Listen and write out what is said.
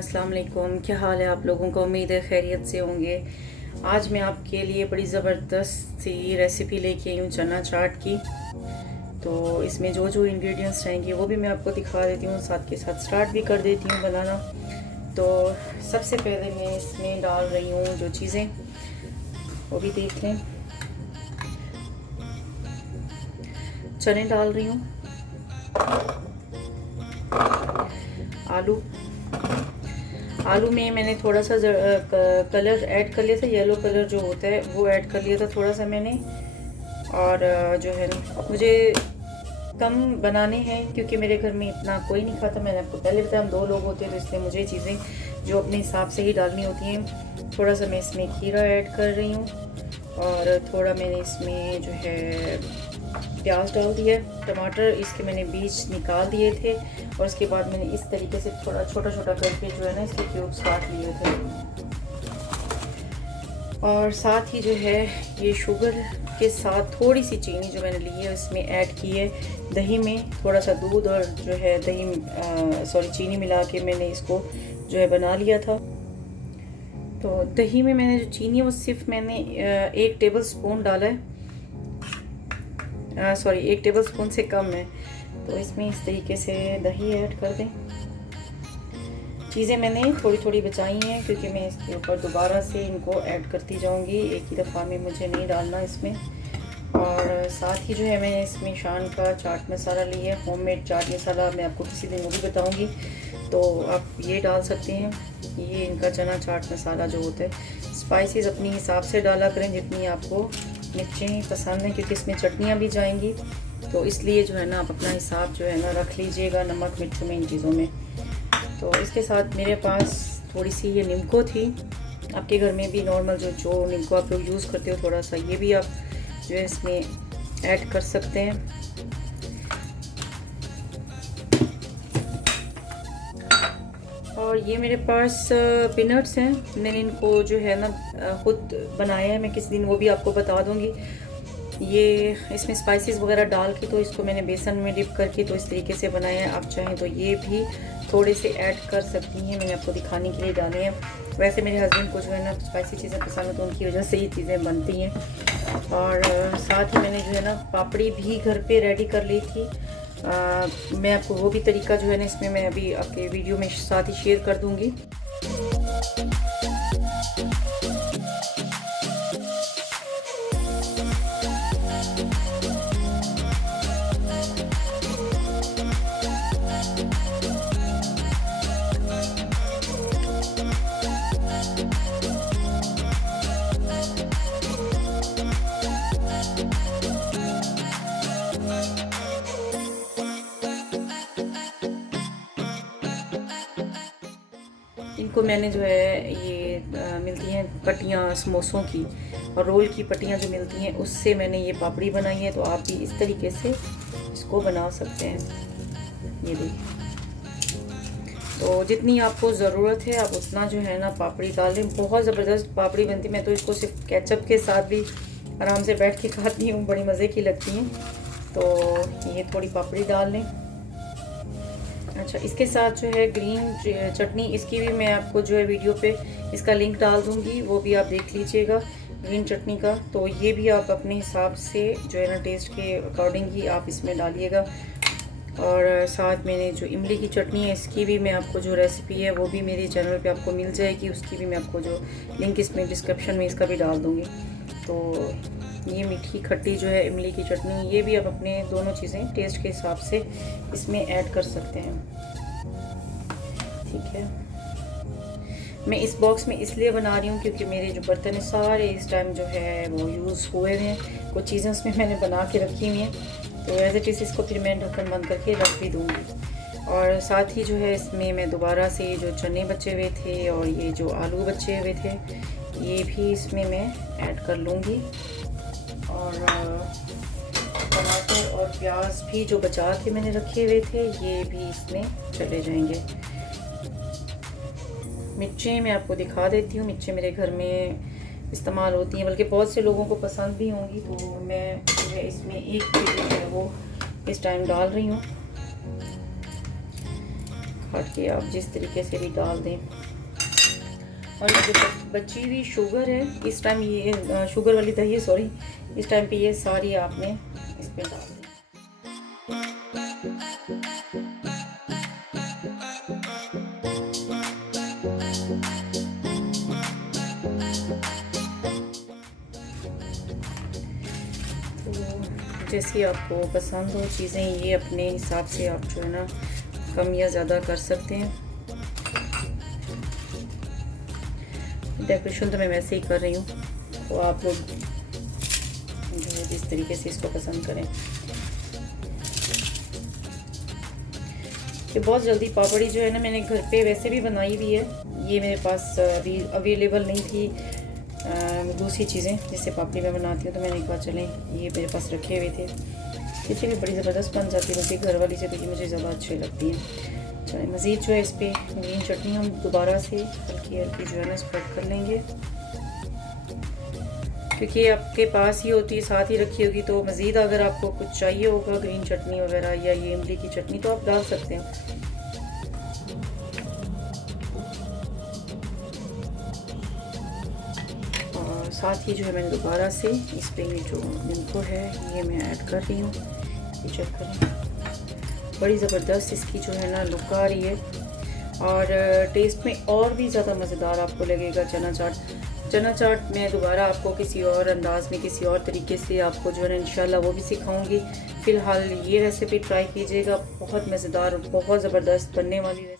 अस्सलाम वालेकुम। क्या हाल है आप लोगों का? उम्मीद है खैरियत से होंगे। आज मैं आपके लिए बड़ी ज़बरदस्त सी रेसिपी लेके आई हूँ चना चाट की। तो इसमें जो जो इंग्रेडिएंट्स रहेंगे वो भी मैं आपको दिखा देती हूँ, साथ के साथ स्टार्ट भी कर देती हूँ बनाना। तो सबसे पहले मैं इसमें डाल रही हूँ जो चीज़ें, वो भी देख लें। चने डाल रही हूँ, आलू में मैंने थोड़ा सा कलर ऐड कर लिया था, येलो कलर जो होता है वो ऐड कर लिया था थोड़ा सा मैंने। और जो है मुझे कम बनाने हैं क्योंकि मेरे घर में इतना कोई नहीं खाता। मैंने आपको पहले बताया हम 2 लोग होते हैं, तो इसलिए मुझे चीज़ें जो अपने हिसाब से ही डालनी होती हैं। थोड़ा सा मैं इसमें खीरा ऐड कर रही हूँ और थोड़ा मैंने इसमें जो है प्याज डाल दिया, टमाटर इसके मैंने बीज निकाल दिए थे और उसके बाद मैंने इस तरीके से थोड़ा छोटा छोटा करके जो है ना इसके क्यूब्स काट लिए थे। और साथ ही जो है ये शुगर के साथ थोड़ी सी चीनी जो मैंने ली है इसमें ऐड की है। दही में थोड़ा सा दूध और जो है चीनी मिला के मैंने इसको जो है बना लिया था। तो दही में मैंने जो चीनी है वो सिर्फ मैंने 1 टेबल स्पून डाला है, 1 टेबल स्पून से कम है। तो इसमें इस तरीके से दही ऐड कर दें। चीज़ें मैंने थोड़ी थोड़ी बचाई हैं क्योंकि मैं इसके ऊपर दोबारा से इनको ऐड करती जाऊंगी, एक ही दफ़ा में मुझे नहीं डालना इसमें। और साथ ही जो है मैंने इसमें शान का चाट मसाला लिया है, होममेड चाट मसाला। मैं आपको किसी दिन वो भी बताऊंगी, तो आप ये डाल सकते हैं। ये इनका चना चाट मसाला जो होता है। स्पाइसेस अपने हिसाब से डाला करें जितनी आपको मिर्चें पसंद हैं, क्योंकि इसमें चटनियाँ भी जाएंगी, तो इसलिए जो है ना आप अपना हिसाब जो है ना रख लीजिएगा नमक मिर्च में, इन चीज़ों में। तो इसके साथ मेरे पास थोड़ी सी ये नीमको थी। आपके घर में भी नॉर्मल जो नीमको आप लोग यूज़ करते हो, थोड़ा सा ये भी आप जो है इसमें ऐड कर सकते हैं। और ये मेरे पास पीनट्स हैं, मैंने इनको जो है ना खुद बनाया है। मैं किसी दिन वो भी आपको बता दूंगी। ये इसमें स्पाइसेस वगैरह डाल के तो इसको मैंने बेसन में डिप करके तो इस तरीके से बनाया है। आप चाहें तो ये भी थोड़े से ऐड कर सकती हैं, मैंने आपको दिखाने के लिए डाले हैं। वैसे मेरे हस्बैंड को जो है ना स्पाइसी चीज़ें पसंद है, तो उनकी वजह से ये चीज़ें बनती हैं। और साथ ही मैंने जो है ना पापड़ी भी घर पे रेडी कर ली थी। मैं आपको वो भी तरीका जो है ना इसमें मैं अभी आपके वीडियो में साथ ही शेयर कर दूँगी। इनको मैंने जो है ये मिलती हैं पट्टियाँ समोसों की, और रोल की पट्टियाँ जो मिलती हैं उससे मैंने ये पापड़ी बनाई है। तो आप भी इस तरीके से इसको बना सकते हैं। ये देखिए, तो जितनी आपको ज़रूरत है आप उतना जो है ना पापड़ी डालें। बहुत ज़बरदस्त पापड़ी बनती है। मैं तो इसको सिर्फ केचप के साथ भी आराम से बैठ के खाती हूँ, बड़ी मज़े की लगती हैं। तो ये थोड़ी पापड़ी डाल लें। अच्छा, इसके साथ जो है ग्रीन चटनी, इसकी भी मैं आपको जो है वीडियो पे इसका लिंक डाल दूँगी, वो भी आप देख लीजिएगा ग्रीन चटनी का। तो ये भी आप अपने हिसाब से जो है ना टेस्ट के अकॉर्डिंग ही आप इसमें डालिएगा। और साथ मैंने जो इमली की चटनी है इसकी भी मैं आपको जो रेसिपी है वो भी मेरे चैनल पे आपको मिल जाएगी, उसकी भी मैं आपको जो लिंक इसमें डिस्क्रिप्शन में इसका भी डाल दूँगी। तो ये मीठी खट्टी जो है इमली की चटनी, ये भी आप अपने दोनों चीज़ें टेस्ट के हिसाब से इसमें ऐड कर सकते हैं। ठीक है, मैं इस बॉक्स में इसलिए बना रही हूँ क्योंकि मेरे जो बर्तन है सारे इस टाइम जो है वो यूज़ हुए हैं। कुछ चीज़ें उसमें मैंने बना के रखी हुई हैं, तो एज इट इज़ इसको फिर मैं ढक्कन बंद करके रख भी दूँगी। और साथ ही जो है इसमें मैं दोबारा से जो चने बचे हुए थे और ये जो आलू बचे हुए थे ये भी इसमें मैं ऐड कर लूँगी। और टमाटर और प्याज भी जो बचा के मैंने रखे हुए थे ये भी इसमें चले जाएंगे। मिर्चें मैं आपको दिखा देती हूँ। मिर्चें मेरे घर में इस्तेमाल होती हैं, बल्कि बहुत से लोगों को पसंद भी होंगी। तो मैं जो है इसमें 1 किलो जो है वो इस टाइम डाल रही हूँ। काट के आप जिस तरीके से भी डाल दें। और ये जो बची हुई शुगर है, इस टाइम ये शुगर वाली दही है, सॉरी, इस टाइम पे ये सारी आपने इस पे डाल दें। तो जैसी आपको पसंद हो चीज़ें, ये अपने हिसाब से आप जो है ना कम या ज़्यादा कर सकते हैं। डेकोरेशन तो मैं वैसे ही कर रही हूँ, तो आप लोग जो है जिस तरीके से इसको पसंद करें। ये बहुत जल्दी पापड़ी जो है ना मैंने घर पे वैसे भी बनाई हुई है, ये मेरे पास अभी अवेलेबल नहीं थी दूसरी चीज़ें जिससे पापड़ी मैं बनाती हूँ, तो मैंने एक बार चलें ये मेरे पास रखे हुए थे। ये चीज़ बड़ी ज़बरदस्त बन जाती है, घर वाली से, तो ये मुझे ज़्यादा अच्छी लगती है। चलिए मज़ीद जो है इस पर ग्रीन चटनी हम दोबारा से हल्की हल्की जो है ना स्प्रेड कर लेंगे, क्योंकि आपके पास ही होती है, साथ ही रखी होगी, तो मज़ीद अगर आपको कुछ चाहिए होगा ग्रीन चटनी वगैरह या ये इमली की चटनी तो आप डाल सकते हैं। और साथ ही जो है मैंने दोबारा से इस पे ये जो नींबू है ये मैं ऐड कर रही हूँ। ये चेक करें, बड़ी ज़बरदस्त इसकी जो है ना लुक आ रही है, और टेस्ट में और भी ज़्यादा मज़ेदार आपको लगेगा चना चाट। चना चाट मैं दोबारा आपको किसी और अंदाज में, किसी और तरीके से आपको जो है ना इंशाल्लाह वो भी सिखाऊंगी। फ़िलहाल ये रेसिपी ट्राई कीजिएगा, बहुत मज़ेदार, बहुत ज़बरदस्त बनने वाली रेसिपी।